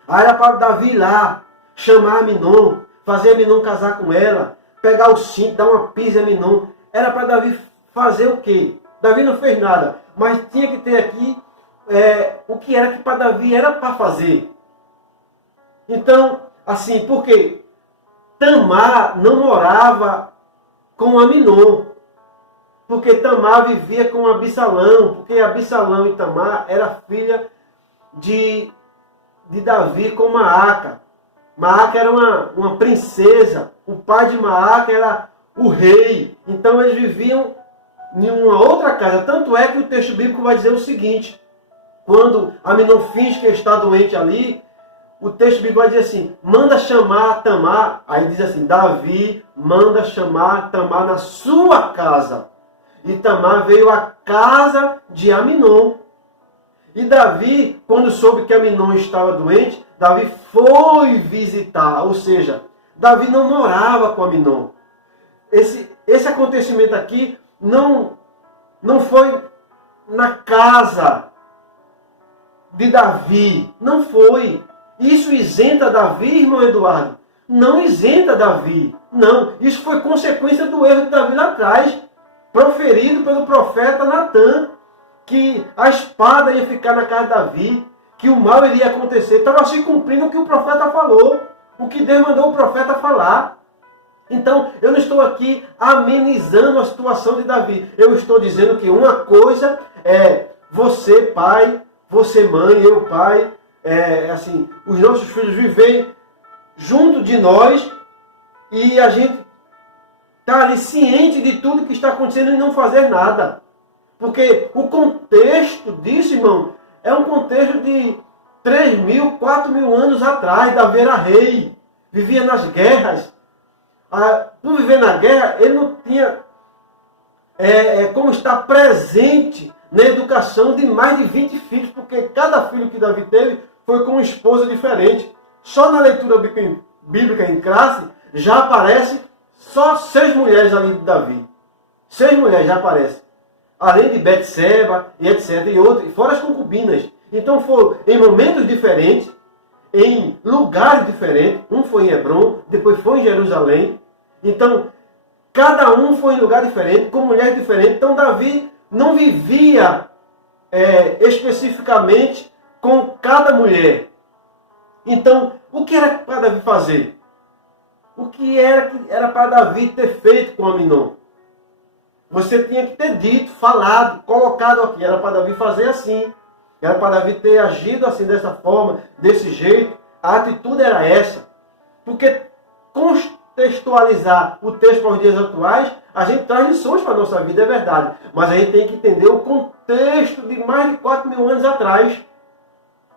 Era para Davi ir lá, chamar Aminon, fazer Aminon casar com ela, pegar o cinto, dar uma pisa em Aminon. Era para Davi fazer o quê? Davi não fez nada, mas tinha que ter aqui o que era que para Davi era para fazer. Então, assim, porque Tamar não morava com Aminon, porque Tamar vivia com Absalão, porque Absalão e Tamar era filha de Davi com Maaca. Maaca era uma princesa, o pai de Maaca era o rei. Então eles viviam em uma outra casa. Tanto é que o texto bíblico vai dizer o seguinte: quando Aminon finge que está doente ali, o texto bíblico vai dizer assim: manda chamar Tamar. Aí diz assim: Davi manda chamar Tamar na sua casa. E Tamar veio à casa de Aminon. E Davi, quando soube que Aminon estava doente, Davi foi visitar. Ou seja, Davi não morava com Aminon. Esse acontecimento aqui não foi na casa de Davi. Não foi. Isso isenta Davi, irmão Eduardo? Não isenta Davi. Não. Isso foi consequência do erro de Davi lá atrás, proferido pelo profeta Natan, que a espada ia ficar na casa de Davi, que o mal iria acontecer. Estava se cumprindo o que o profeta falou, o que Deus mandou o profeta falar. Então, eu não estou aqui amenizando a situação de Davi. Eu estou dizendo que uma coisa é você, pai, você, mãe, eu, pai, assim, os nossos filhos vivem junto de nós e a gente está ali ciente de tudo que está acontecendo e não fazer nada. Porque o contexto disso, irmão, é um contexto de 3.000, 4.000 anos atrás. Davi era rei, vivia nas guerras. Por viver na guerra, ele não tinha como estar presente na educação de mais de 20 filhos, porque cada filho que Davi teve foi com uma esposa diferente. Só na leitura bíblica em classe já aparece só 6 mulheres ali de Davi. 6 mulheres já aparecem. Além de Betseba e etc. E outras, fora as concubinas. Então foram em momentos diferentes, em lugares diferentes. Um foi em Hebron, depois foi em Jerusalém. Então, cada um foi em lugar diferente, com mulheres diferentes. Então Davi não vivia especificamente com cada mulher. Então, o que era para Davi fazer? O que era para Davi ter feito com Aminon? Você tinha que ter dito, falado, colocado aqui. Era para Davi fazer assim. Era para Davi ter agido assim, dessa forma, desse jeito. A atitude era essa. Porque contextualizar o texto para os dias atuais, a gente traz lições para a nossa vida, é verdade. Mas a gente tem que entender o contexto de mais de 4.000 anos atrás.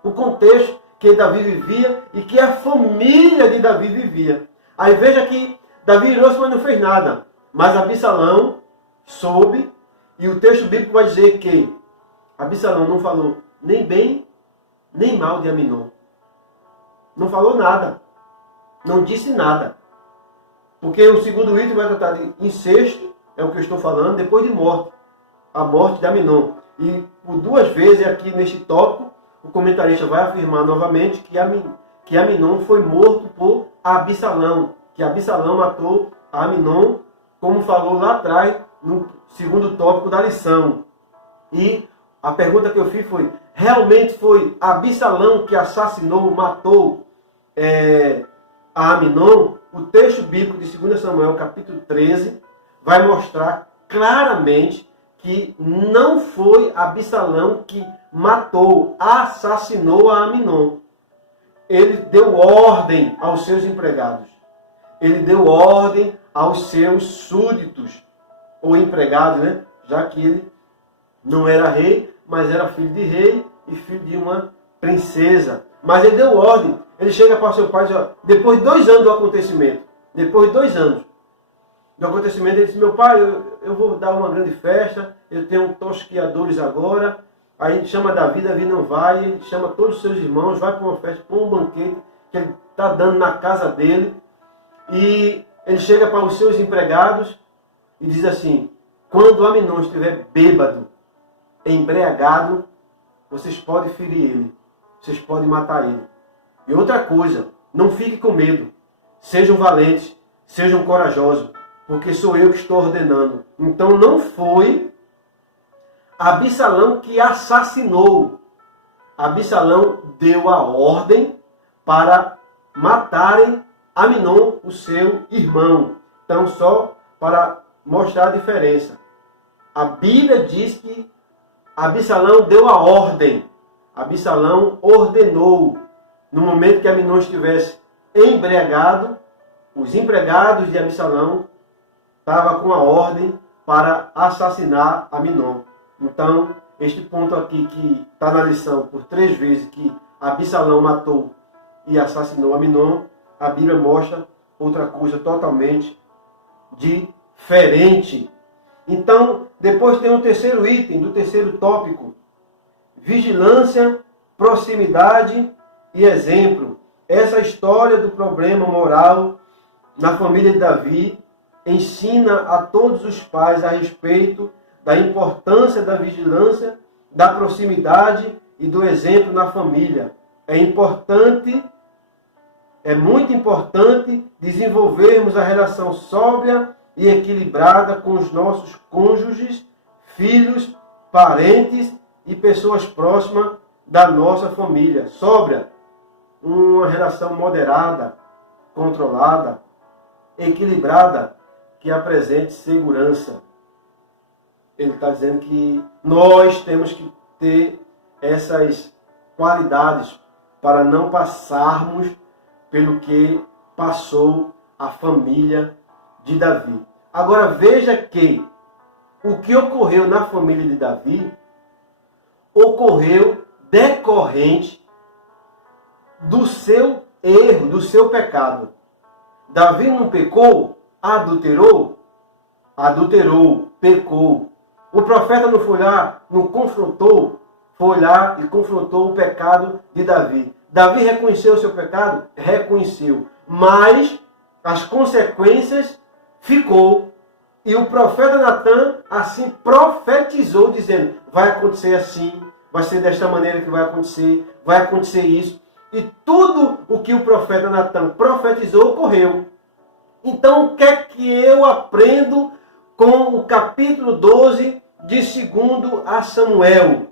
O contexto que Davi vivia e que a família de Davi vivia. Aí veja que Davi irou-se, mas não fez nada. Mas Absalão soube, e o texto bíblico vai dizer que Absalão não falou nem bem, nem mal de Aminon. Não falou nada. Não disse nada. Porque o segundo item vai tratar de incesto, é o que eu estou falando, depois de morte. A morte de Aminon. E por duas vezes aqui neste tópico, o comentarista vai afirmar novamente que Aminon foi morto por Absalão. Que Absalão matou Aminon, como falou lá atrás, no segundo tópico da lição. E a pergunta que eu fiz foi, realmente foi Absalão que assassinou, matou a Aminon? O texto bíblico de 2 Samuel, capítulo 13, vai mostrar claramente que não foi Absalão que matou, assassinou a Aminon. Ele deu ordem aos seus empregados. Ele deu ordem aos seus súditos, ou empregados, né? Já que ele não era rei, mas era filho de rei e filho de uma princesa. Mas ele deu ordem. Ele chega para o seu pai e diz, ó, depois de 2 anos do acontecimento, depois de 2 anos do acontecimento, ele disse, meu pai, eu vou dar uma grande festa, eu tenho tosquiadores agora. Aí ele chama Davi, Davi não vai, ele chama todos os seus irmãos, vai para uma festa, para um banquete que ele está dando na casa dele. E ele chega para os seus empregados e diz assim, quando Aminon estiver bêbado, embriagado, vocês podem ferir ele, vocês podem matar ele. E outra coisa, não fique com medo, sejam valentes, sejam corajosos, porque sou eu que estou ordenando. Então não foi Absalão que assassinou. Absalão deu a ordem para matarem Aminon, o seu irmão. Então, só para mostrar a diferença. A Bíblia diz que Absalão deu a ordem. Absalão ordenou. No momento que Aminon estivesse embriagado, os empregados de Absalão estavam com a ordem para assassinar Aminon. Então, este ponto aqui que está na lição por 3 vezes que Absalão matou e assassinou Aminon, a Bíblia mostra outra coisa totalmente diferente. Então, depois tem o terceiro item do terceiro tópico. Vigilância, proximidade e exemplo. Essa história do problema moral na família de Davi ensina a todos os pais a respeito da importância da vigilância, da proximidade e do exemplo na família. É muito importante desenvolvermos a relação sóbria e equilibrada com os nossos cônjuges, filhos, parentes e pessoas próximas da nossa família. Sóbria, uma relação moderada, controlada, equilibrada, que apresente segurança. Ele está dizendo que nós temos que ter essas qualidades para não passarmos pelo que passou a família de Davi. Agora veja que o que ocorreu na família de Davi ocorreu decorrente do seu erro, do seu pecado. Davi não pecou? Adulterou? Adulterou, pecou. O profeta não foi lá, não confrontou? Foi lá e confrontou o pecado de Davi. Davi reconheceu o seu pecado? Reconheceu. Mas as consequências ficou. E o profeta Natan assim profetizou, dizendo, vai acontecer assim, vai ser desta maneira que vai acontecer isso. E tudo o que o profeta Natan profetizou ocorreu. Então, o que é que eu aprendo com o capítulo 12 de 2 Samuel,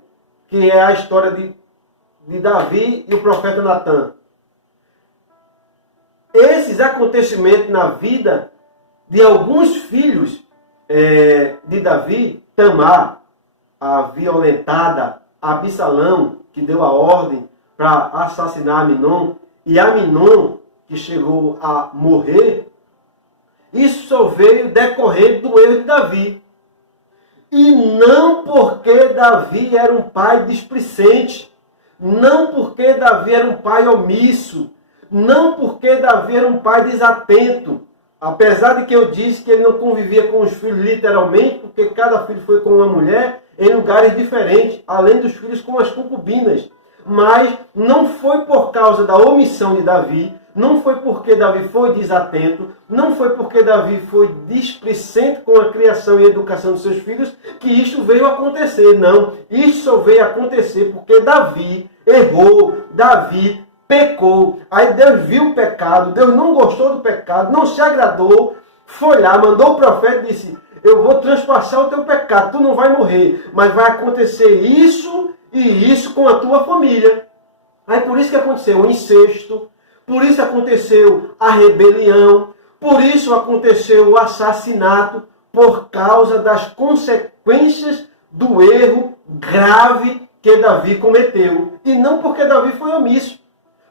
que é a história de Davi e o profeta Natan? Esses acontecimentos na vida de alguns filhos de Davi, Tamar, a violentada, Absalão, que deu a ordem para assassinar Aminon, e Aminon, que chegou a morrer, isso só veio decorrente do erro de Davi. E não porque Davi era um pai displicente, não porque Davi era um pai omisso, não porque Davi era um pai desatento, apesar de que eu disse que ele não convivia com os filhos literalmente, porque cada filho foi com uma mulher em lugares diferentes, além dos filhos com as concubinas. Mas não foi por causa da omissão de Davi, não foi porque Davi foi desatento, não foi porque Davi foi displicente com a criação e educação dos seus filhos que isso veio acontecer. Não, isso só veio acontecer porque Davi errou, Davi pecou. Aí Deus viu o pecado, Deus não gostou do pecado, não se agradou, foi lá, mandou o profeta e disse: eu vou transpassar o teu pecado, tu não vai morrer, mas vai acontecer isso e isso com a tua família. Aí por isso que aconteceu o incesto, por isso aconteceu a rebelião, por isso aconteceu o assassinato, por causa das consequências do erro grave que Davi cometeu. E não porque Davi foi omisso.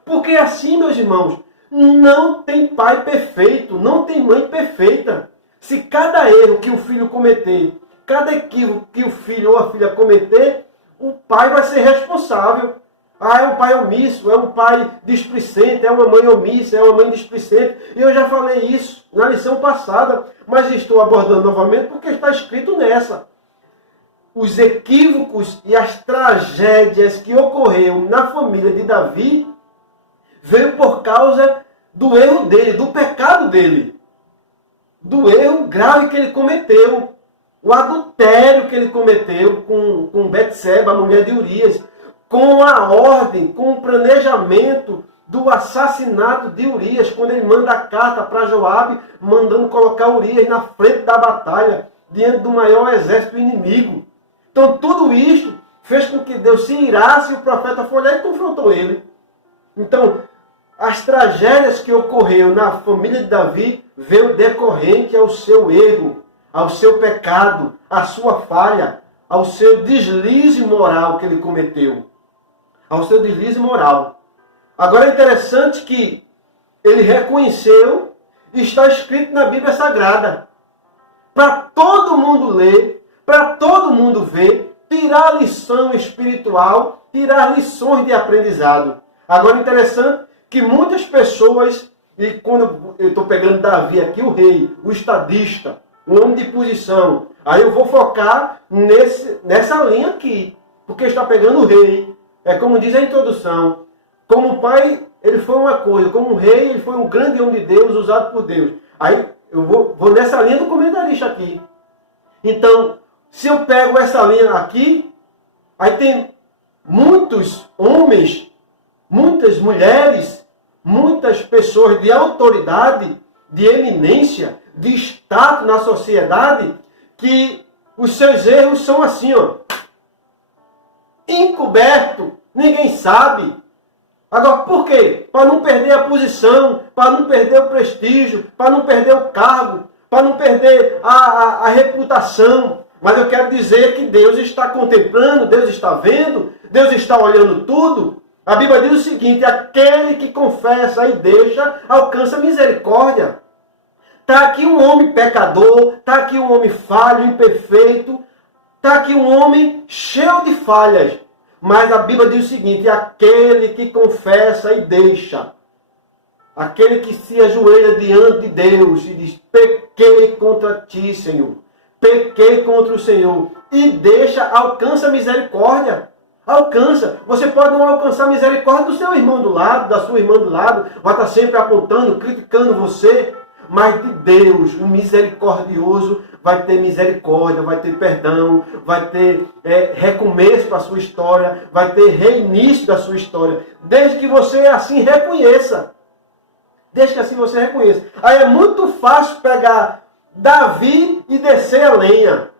Porque assim, meus irmãos, não tem pai perfeito, não tem mãe perfeita. Se cada erro que o filho cometer, cada equívoco que o filho ou a filha cometer, o pai vai ser responsável. Ah, é um pai omisso, é um pai displicente, é uma mãe omissa, é uma mãe displicente. E eu já falei isso na lição passada, mas estou abordando novamente porque está escrito nessa. Os equívocos e as tragédias que ocorreram na família de Davi veio por causa do erro dele, do pecado dele. Do erro grave que ele cometeu. O adultério que ele cometeu com Betseba, a mulher de Urias. Com a ordem, com o planejamento do assassinato de Urias, quando ele manda a carta para Joabe, mandando colocar Urias na frente da batalha, diante do maior exército inimigo. Então tudo isso fez com que Deus se irasse e o profeta foi lá e confrontou ele. Então, as tragédias que ocorreram na família de Davi veio decorrente ao seu erro, ao seu pecado, à sua falha, ao seu deslize moral que ele cometeu. Ao seu deslize moral. Agora é interessante que ele reconheceu e está escrito na Bíblia Sagrada. Para todo mundo ler, para todo mundo ver, tirar lição espiritual, tirar lições de aprendizado. Agora é interessante que muitas pessoas, e quando eu estou pegando Davi aqui, o rei, o estadista, o homem de posição, aí eu vou focar nessa linha aqui, porque está pegando o rei. É como diz a introdução, como pai, ele foi uma coisa, como rei, ele foi um grande homem de Deus, usado por Deus. Aí eu vou nessa linha do comentarista aqui. Então, se eu pego essa linha aqui, aí tem muitos homens, muitas mulheres, muitas pessoas de autoridade, de eminência, de status na sociedade, que os seus erros são assim, ó, encoberto, ninguém sabe. Agora, por quê? Para não perder a posição, para não perder o prestígio, para não perder o cargo, para não perder a reputação. Mas eu quero dizer que Deus está contemplando, Deus está vendo, Deus está olhando tudo. A Bíblia diz o seguinte: aquele que confessa e deixa, alcança misericórdia. Está aqui um homem pecador, está aqui um homem falho, imperfeito, está aqui um homem cheio de falhas. Mas a Bíblia diz o seguinte: aquele que confessa e deixa, aquele que se ajoelha diante de Deus e diz: pequei contra ti, Senhor, pequei contra o Senhor, e deixa, alcança misericórdia. Alcança. Você pode não alcançar a misericórdia do seu irmão do lado, da sua irmã do lado, vai estar sempre apontando, criticando você, mas de Deus, o misericordioso, vai ter misericórdia, vai ter perdão, vai ter recomeço para a sua história, vai ter reinício da sua história, desde que você assim reconheça. Desde que assim você reconheça. Aí é muito fácil pegar Davi e descer a lenha.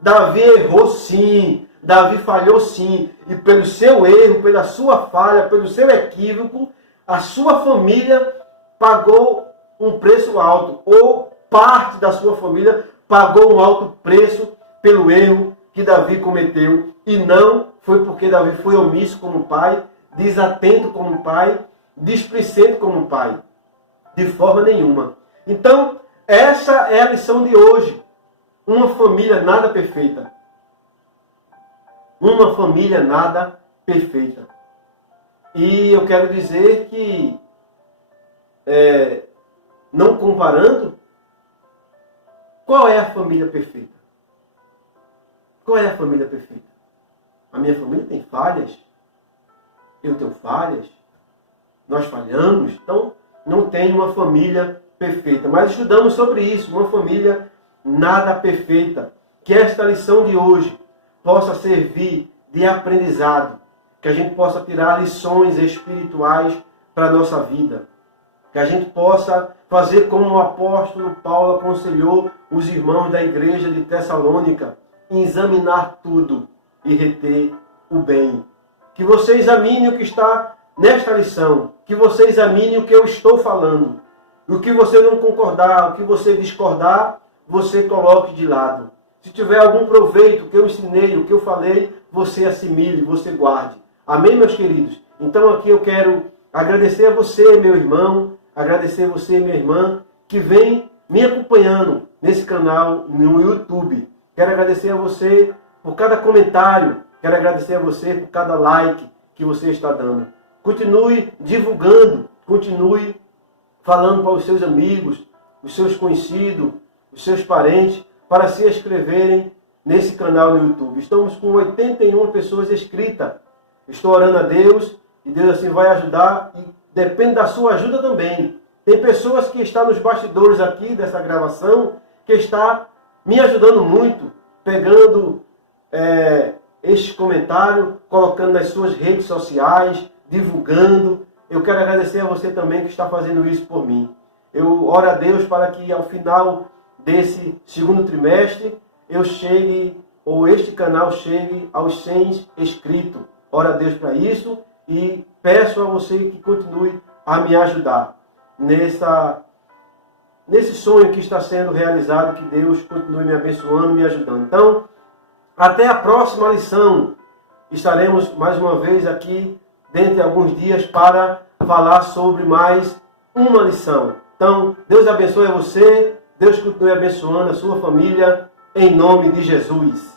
Davi errou sim, Davi falhou sim, e pelo seu erro, pela sua falha, pelo seu equívoco, a sua família pagou um preço alto, ou parte da sua família pagou um alto preço pelo erro que Davi cometeu. E não foi porque Davi foi omisso como pai, desatento como pai, displicente como pai. De forma nenhuma. Então, essa é a lição de hoje. Uma família nada perfeita. Uma família nada perfeita. E eu quero dizer que, não comparando, qual é a família perfeita? Qual é a família perfeita? A minha família tem falhas, eu tenho falhas, nós falhamos, então não tem uma família perfeita. Mas estudamos sobre isso, uma família nada perfeita. Que esta lição de hoje possa servir de aprendizado, que a gente possa tirar lições espirituais para a nossa vida. Que a gente possa fazer como o apóstolo Paulo aconselhou os irmãos da igreja de Tessalônica, examinar tudo e reter o bem. Que você examine o que está nesta lição, que você examine o que eu estou falando. O que você não concordar, o que você discordar, você coloque de lado. Se tiver algum proveito que eu ensinei, o que eu falei, você assimile, você guarde. Amém, meus queridos? Então aqui eu quero agradecer a você, meu irmão, agradecer a você, minha irmã, que vem me acompanhando nesse canal no YouTube. Quero agradecer a você por cada comentário, quero agradecer a você por cada like que você está dando. Continue divulgando, continue falando para os seus amigos, os seus conhecidos, os seus parentes, para se inscreverem nesse canal no YouTube. Estamos com 81 pessoas inscritas. Estou orando a Deus e Deus assim vai ajudar e depende da sua ajuda também. Tem pessoas que estão nos bastidores aqui dessa gravação que está me ajudando muito, pegando este comentário, colocando nas suas redes sociais, divulgando. Eu quero agradecer a você também que está fazendo isso por mim. Eu oro a Deus para que ao final desse segundo trimestre eu chegue, ou este canal chegue aos 100 inscritos. Oro a Deus para isso e peço a você que continue a me ajudar nesse sonho que está sendo realizado, que Deus continue me abençoando, me ajudando. Então, até a próxima lição. Estaremos mais uma vez aqui dentro de alguns dias para falar sobre mais uma lição. Então, Deus abençoe a você, Deus continue abençoando a sua família, em nome de Jesus.